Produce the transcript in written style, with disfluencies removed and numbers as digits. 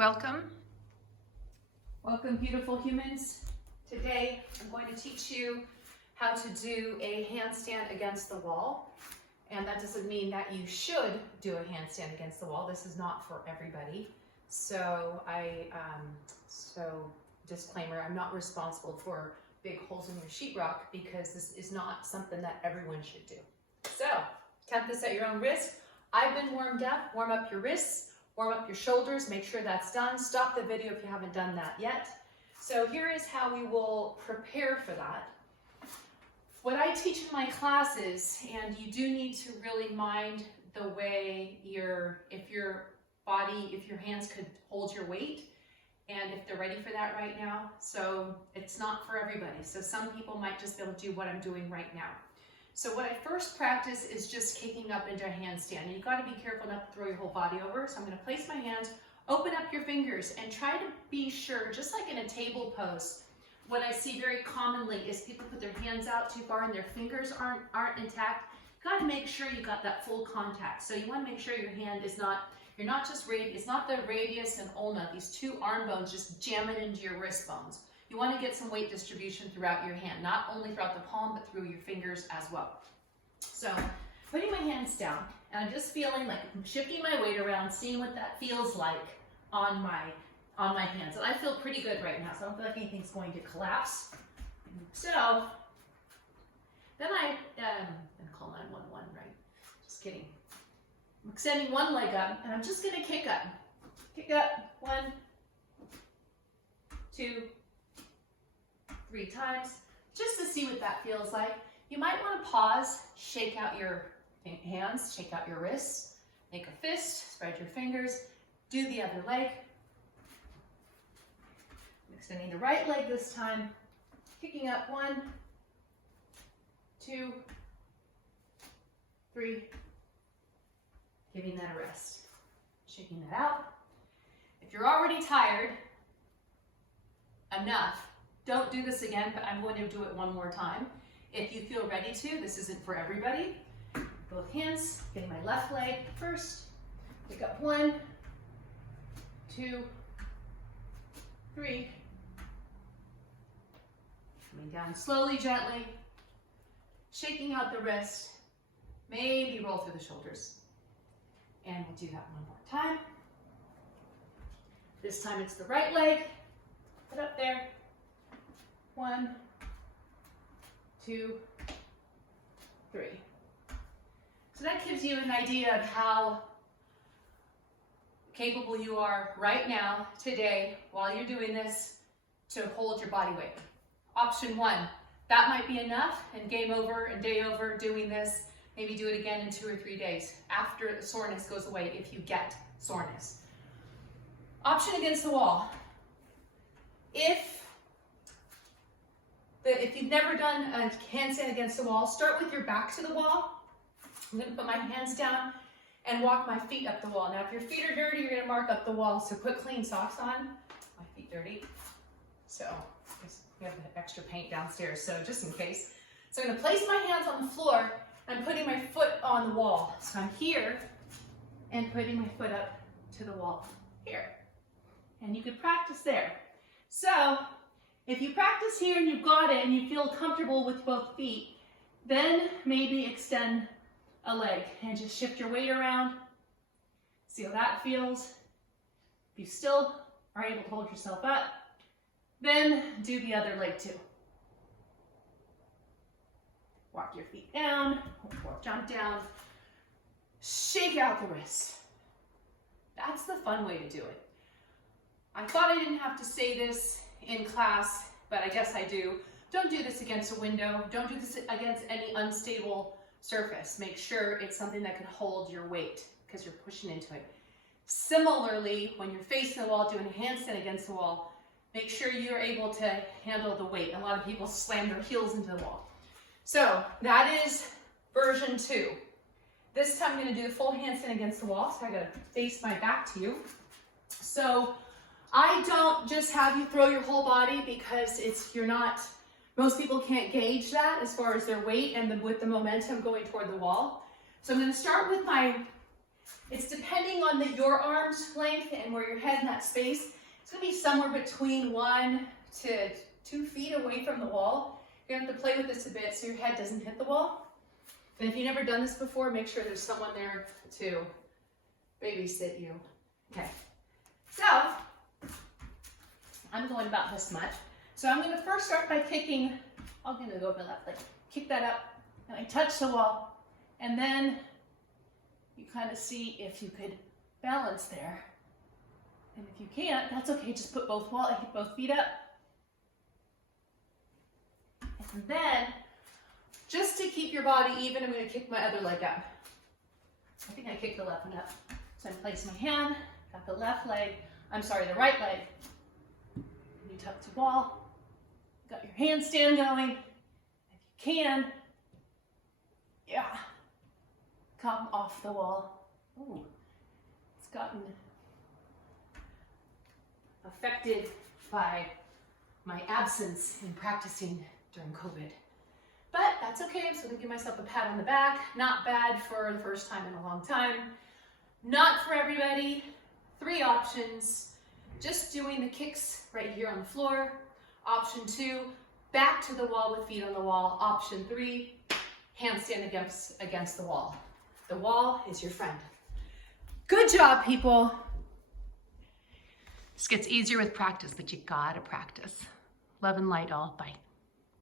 Welcome. Welcome, beautiful humans. Today, I'm going to teach you how to do a handstand against the wall. And that doesn't mean that you should do a handstand against the wall. This is not for everybody. So disclaimer, I'm not responsible for big holes in your sheetrock because this is not something that everyone should do. So, attempt this at your own risk. I've been warmed up. Warm up your wrists. Warm up your shoulders, make sure that's done. Stop the video if you haven't done that yet. So here is how we will prepare for that. What I teach in my classes, and you do need to really mind the way if your hands could hold your weight, and if they're ready for that right now. So it's not for everybody. So some people might just be able to do what I'm doing right now. So what I first practice is just kicking up into a handstand. And you've got to be careful not to throw your whole body over. So I'm going to place my hands, open up your fingers, and try to be sure, just like in a table pose, what I see very commonly is people put their hands out too far and their fingers aren't intact. You've got to make sure you got that full contact. So you want to make sure your hand is not, it's not the radius and ulna, these two arm bones just jamming into your wrist bones. You want to get some weight distribution throughout your hand, not only throughout the palm, but through your fingers as well. So, putting my hands down, and I'm just feeling like I'm shifting my weight around, seeing what that feels like on my hands. And I feel pretty good right now, so I don't feel like anything's going to collapse. So, then I'm going to call 911, right? Just kidding. I'm extending one leg up, and I'm just going to kick up. Kick up, 1, 2, 3 times, just to see what that feels like. You might want to pause, shake out your hands, shake out your wrists, make a fist, spread your fingers, do the other leg. I'm extending the right leg this time, kicking up 1, 2, 3, giving that a rest, shaking that out. If you're already tired enough, don't do this again, but I'm going to do it one more time. If you feel ready to, this isn't for everybody. Both hands, getting my left leg first. Pick up 1, 2, 3. Coming down slowly, gently. Shaking out the wrist. Maybe roll through the shoulders. And we'll do that one more time. This time it's the right leg. Put up there. 1, 2, 3. So that gives you an idea of how capable you are right now, today, while you're doing this, to hold your body weight. Option 1, that might be enough, and game over and day over doing this. Maybe do it again in 2 or 3 days after the soreness goes away, if you get soreness. Option against the wall. If you've never done a handstand against the wall, start with your back to the wall. I'm going to put my hands down and walk my feet up the wall. Now, if your feet are dirty, you're going to mark up the wall, so put clean socks on. My feet dirty, so we have extra paint downstairs, so just in case. So I'm going to place my hands on the floor and putting my foot on the wall. So I'm here and putting my foot up to the wall here. And you could practice there. So, if you practice here and you've got it and you feel comfortable with both feet, then maybe extend a leg and just shift your weight around. See how that feels. If you still are able to hold yourself up, then do the other leg too. Walk your feet down, or jump down, shake out the wrist. That's the fun way to do it. I thought I didn't have to say this in class, but I guess I do. Don't do this against a window. Don't do this against any unstable surface. Make sure it's something that can hold your weight because you're pushing into it. Similarly, when you're facing the wall, doing a handstand against the wall, make sure you're able to handle the weight. A lot of people slam their heels into the wall. So that is version 2. This time I'm going to do the full handstand against the wall, so I got to face my back to you. So I don't just have you throw your whole body because most people can't gauge that as far as their weight and with the momentum going toward the wall. So I'm going to start with it's depending on your arm's length and and where your head in that space, it's gonna be somewhere between 1 to 2 feet away from the wall. You're gonna have to play with this a bit so your head doesn't hit the wall. And if you've never done this before, make sure there's someone there to babysit you. Okay, so I'm going about this much. So I'm gonna first start by kicking, I'm gonna go over left leg, kick that up, and I touch the wall, and then you kind of see if you could balance there. And if you can't, that's okay, just put both feet up. And then, just to keep your body even, I'm gonna kick my other leg up. I think I kicked the left one up. So I place my hand, got the right leg. You tuck to wall, got your handstand going. If you can, yeah, come off the wall. Ooh, it's gotten affected by my absence in practicing during COVID. But that's okay, I'm just gonna give myself a pat on the back. Not bad for the first time in a long time. Not for everybody. 3 options. Just doing the kicks right here on the floor. Option 2, back to the wall with feet on the wall. Option 3, handstand against the wall. The wall is your friend. Good job, people. This gets easier with practice, but you gotta practice. Love and light all. Bye.